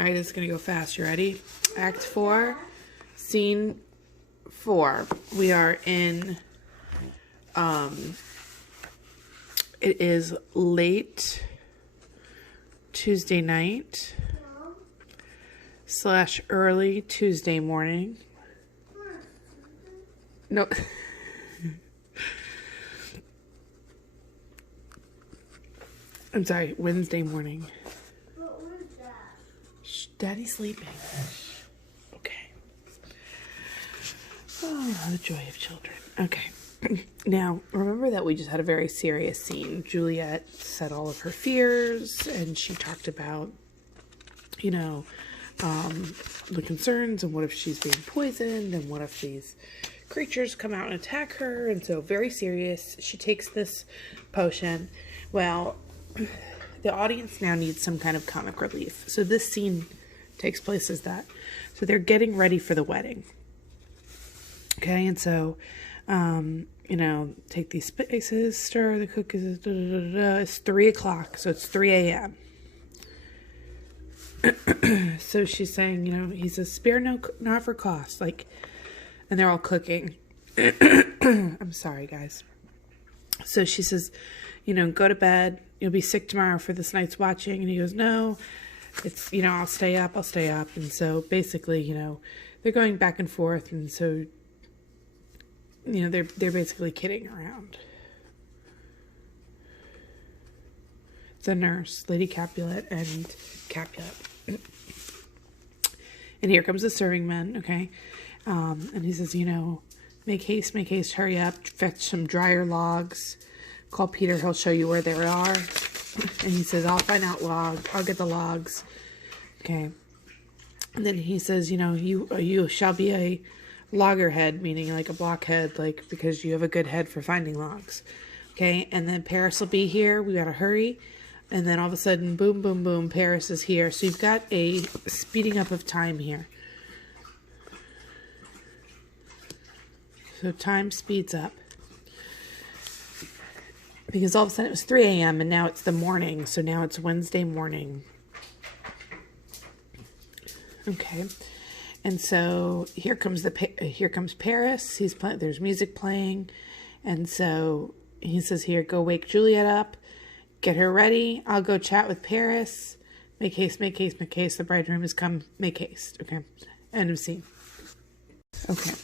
All right, it's going to go fast. You ready? Act 4, Scene 4. We are in, it is late Tuesday night / early Tuesday morning. No. I'm sorry, Wednesday morning. What was that? Shh, Daddy's sleeping. Okay. Oh, the joy of children. Okay. Now, remember that we just had a very serious scene. Juliet said all of her fears, and she talked about, you know, the concerns, and what if she's being poisoned, and what if these creatures come out and attack her, and so very serious. She takes this potion. Well, the audience now needs some kind of comic relief. So this scene takes place as that. So they're getting ready for the wedding. Okay, and so, you know, take these spices, stir the cookies, It's 3 o'clock, so it's 3 a.m. So she's saying, you know, he says, spare not for cost, like, and they're all cooking. I'm sorry, guys. So she says, you know, go to bed. You'll be sick tomorrow for this night's watching. And he goes, no, it's, you know, I'll stay up. And so basically, you know, they're going back and forth. And so, you know, they're basically kidding around. The nurse, Lady Capulet and Capulet. And here comes the serving man, okay? And he says, you know, make haste, hurry up, fetch some drier logs. Call Peter, he'll show you where they are. And he says, I'll find out I'll get the logs. Okay. And then he says, you know, you shall be a loggerhead, meaning like a blockhead, like, because you have a good head for finding logs. Okay. And then Paris will be here. We gotta hurry. And then all of a sudden, boom, boom, boom, Paris is here. So you've got a speeding up of time here. So time speeds up. Because all of a sudden it was 3 a.m. and now it's the morning. So now it's Wednesday morning. Okay. And so here comes Paris. There's music playing. And so he says, here, go wake Juliet up. Get her ready. I'll go chat with Paris. Make haste. The bridegroom has come. Make haste. Okay. End of scene. Okay.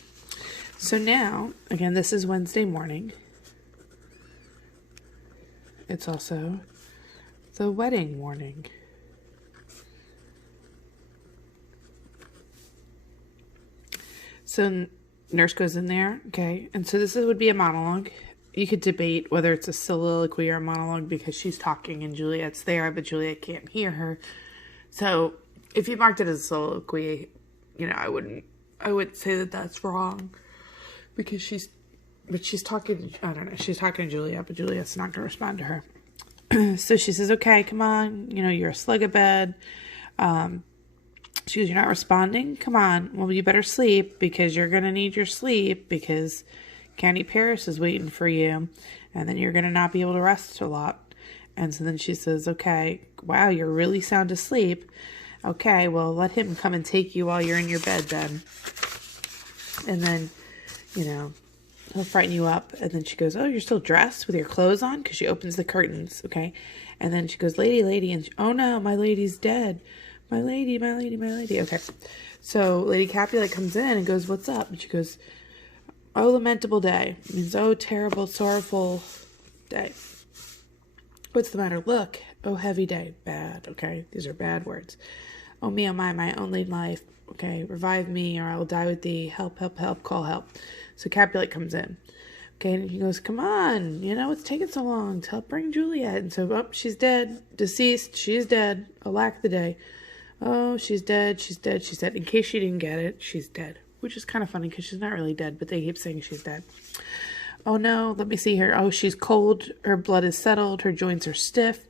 So now, again, this is Wednesday morning. It's also the wedding morning. So nurse goes in there, okay? And so would be a monologue. You could debate whether it's a soliloquy or a monologue because she's talking and Juliet's there, but Juliet can't hear her. So if you marked it as a soliloquy, you know, I wouldn't say that that's wrong because she's talking, I don't know, she's talking to Juliet, but Juliet's not going to respond to her. So she says, okay, come on, you know, you're a slug of bed. She goes, you're not responding? Come on. Well, you better sleep because you're going to need your sleep because Candy Paris is waiting for you. And then you're going to not be able to rest a lot. And so then she says, okay, wow, you're really sound asleep. Okay, well, let him come and take you while you're in your bed then. And then, you know, he'll frighten you up. And then she goes, oh, you're still dressed with your clothes on? Because she opens the curtains, okay? And then she goes, lady. And oh, no, my lady's dead. My lady. Okay. So Lady Capulet comes in and goes, what's up? And she goes, oh, lamentable day. It means, oh, terrible, sorrowful day. What's the matter? Look. Oh, heavy day. Bad. Okay. These are bad words. Oh, me, oh, my only life. Okay. Revive me or I will die with thee. Help, call help. So Capulet comes in. Okay. And he goes, come on. You know, it's taking so long to help bring Juliet. And so, oh, she's dead. Deceased. She's dead. Alack the day. Oh, she's dead. In case you didn't get it, she's dead. Which is kind of funny because she's not really dead, but they keep saying she's dead. Oh no, let me see here. Oh, she's cold. Her blood is settled. Her joints are stiff.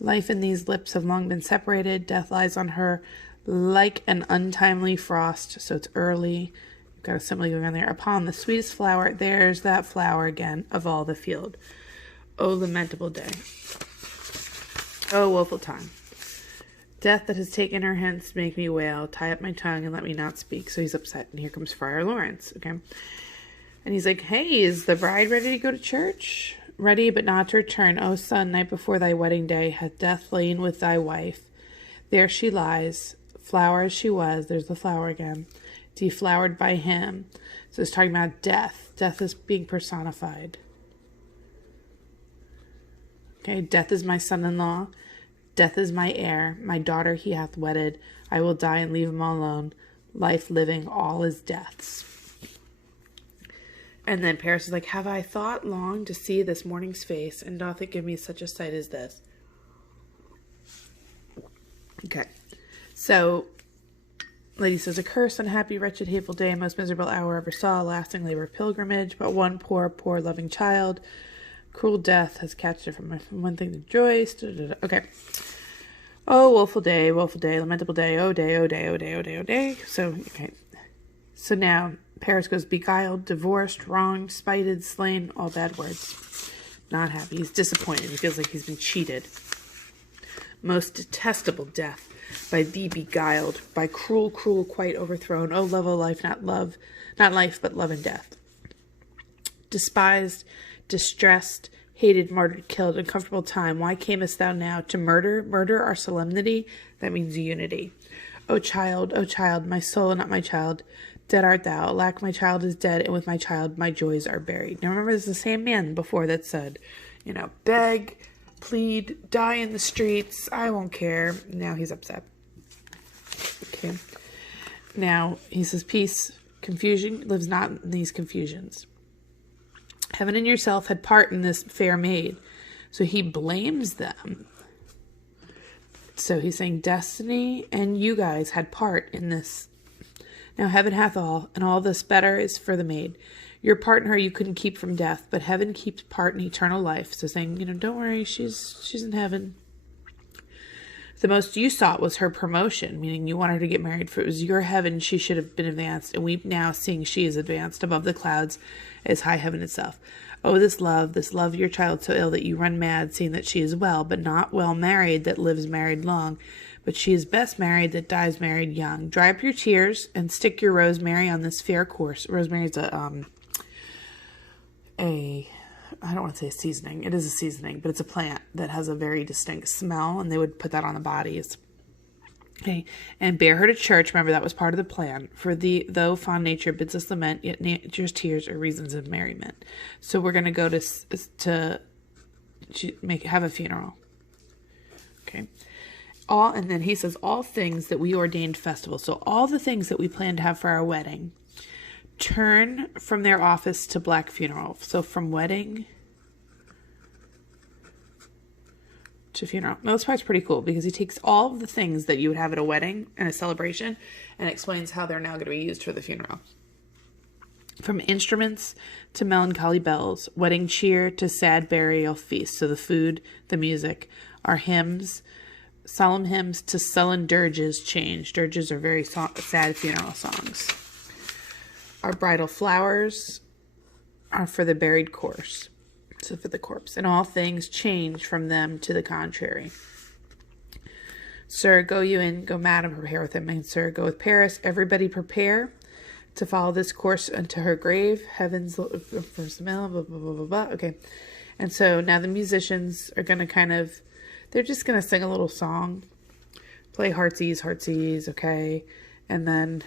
Life and these lips have long been separated. Death lies on her like an untimely frost. So it's early. You've got a simile going on there. Upon the sweetest flower, there's that flower again of all the field. Oh, lamentable day. Oh, woeful time. Death that has taken her hence, make me wail. Tie up my tongue and let me not speak. So he's upset. And here comes Friar Lawrence. Okay. And he's like, hey, is the bride ready to go to church? Ready, but not to return. O son, night before thy wedding day, hath death lain with thy wife. There she lies, flower as she was. There's the flower again. Deflowered by him. So it's talking about death. Death is being personified. Okay, death is my son-in-law. Death is my heir. My daughter he hath wedded. I will die and leave him all alone. Life living, all is death's. And then Paris is like, have I thought long to see this morning's face, and doth it give me such a sight as this? Okay. So, lady says, a curse, unhappy, wretched, hateful day, most miserable hour ever saw, lasting labor of pilgrimage, but one poor, poor, loving child. Cruel death has catched it from one thing to rejoice. Okay. Oh, woeful day, lamentable day, oh day, oh day, oh day, oh day, oh day. So, okay. So now, Paris goes beguiled, divorced, wronged, spited, slain, all bad words. Not happy. He's disappointed. He feels like he's been cheated. Most detestable death, by thee beguiled, by cruel, cruel, quite overthrown. Oh, love, oh life, not life, but love and death. Despised, distressed, hated, martyred, killed, uncomfortable time. Why camest thou now to murder? Murder our solemnity? That means unity. O child, my soul, not my child. Dead art thou. Alack, my child is dead, and with my child my joys are buried. Now remember, there's the same man before that said, beg, plead, die in the streets, I won't care. Now he's upset. Okay. Now he says, peace, confusion lives not in these confusions. Heaven and yourself had part in this fair maid. So he blames them. So he's saying destiny and you guys had part in this. Now heaven hath all, and all this better is for the maid. Your part in her you couldn't keep from death, but heaven keeps part in eternal life. So saying, don't worry, she's in heaven. The most you sought was her promotion, meaning you want her to get married. For it was your heaven, she should have been advanced, and weep now, seeing she is advanced above the clouds as high heaven itself. Oh, this love of your child so ill that you run mad, seeing that she is well, but not well married that lives married long. But she is best married that dies married young. Dry up your tears and stick your rosemary on this fair course. Rosemary is I don't want to say a seasoning. It is a seasoning, but it's a plant that has a very distinct smell, and they would put that on the bodies. Okay, and bear her to church. Remember, that was part of the plan. For though fond nature bids us lament, yet nature's tears are reasons of merriment. So we're going to go to have a funeral. Okay. And then he says, all things that we ordained festival. So all the things that we plan to have for our wedding, turn from their office to black funeral. So from wedding to funeral. Now this part's pretty cool because he takes all of the things that you would have at a wedding and a celebration and explains how they're now going to be used for the funeral. From instruments to melancholy bells, wedding cheer to sad burial feast. So the food, the music, our hymns, solemn hymns to sullen dirges change. Dirges are very sad funeral songs. Our bridal flowers are for the buried corpse. So for the corpse. And all things change from them to the contrary. Sir, go you in, go madam, prepare with him. And sir, go with Paris. Everybody prepare to follow this course unto her grave. Heaven's first blah, blah, blah, blah, blah. Okay. And so now the musicians are going to they're just going to sing a little song. Play Heartsease, okay? And then,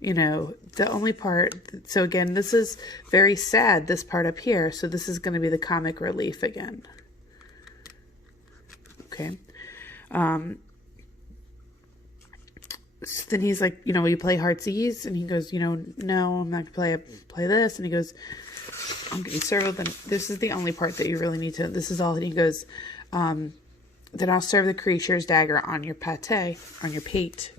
the only part, so again, this is very sad, this part up here, so this is going to be the comic relief again. Okay. So then he's like, will you play Heartsease? And he goes, no, I'm not going to play this. And he goes, I'm going to serve them. This is the only part that you really need to, this is all. And he goes, then I'll serve the creature's dagger on your pate,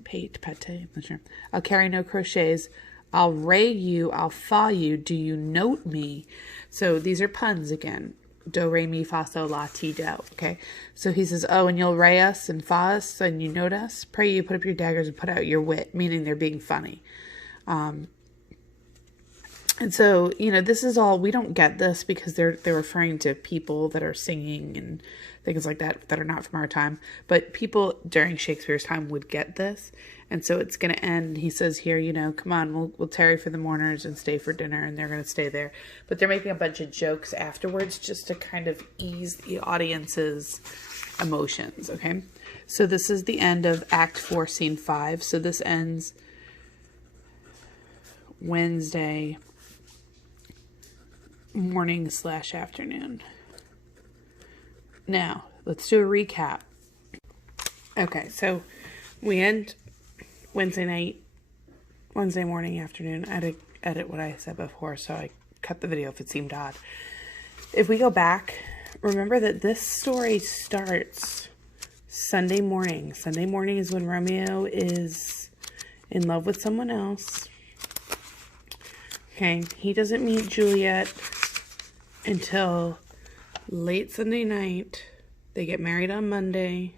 pate, I'm not sure. I'll carry no crochets. I'll ray you, I'll fa you. Do you note me? So these are puns again. Do, re, mi, fa, sol, la, ti, do. Okay. So he says, and you'll ray us and fa us and you note us. Pray you put up your daggers and put out your wit, meaning they're being funny. And so, this is all, we don't get this because they're referring to people that are singing and things like that are not from our time. But people during Shakespeare's time would get this. And so it's going to end. He says here, you know, come on, we'll tarry for the mourners and stay for dinner. And they're going to stay there. But they're making a bunch of jokes afterwards just to kind of ease the audience's emotions. Okay. So this is the end of Act 4, Scene 5. So this ends Wednesday morning / afternoon. Now, let's do a recap. Okay, so we end Wednesday morning, afternoon. I had to edit what I said before, so I cut the video if it seemed odd. If we go back, remember that this story starts Sunday morning. Sunday morning is when Romeo is in love with someone else. Okay, he doesn't meet Juliet until late Sunday night. They get married on Monday.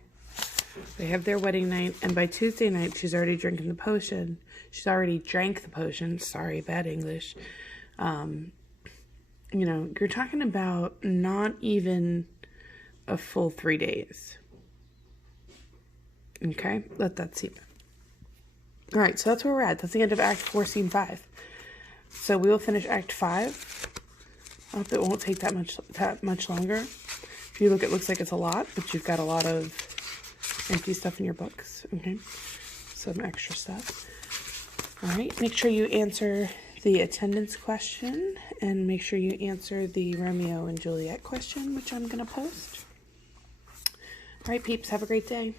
They have their wedding night. And by Tuesday night, she's already drinking the potion. She's already drank the potion. Sorry, bad English. You know, you're talking about not even a full 3 days. Okay, let that seep. All right, so that's where we're at. That's the end of Act 4, Scene 5. So we will finish Act 5. I hope it won't take that much longer. If you look, it looks like it's a lot, but you've got a lot of empty stuff in your books. Okay, some extra stuff. All right, make sure you answer the attendance question, and make sure you answer the Romeo and Juliet question, which I'm going to post. All right, peeps, have a great day.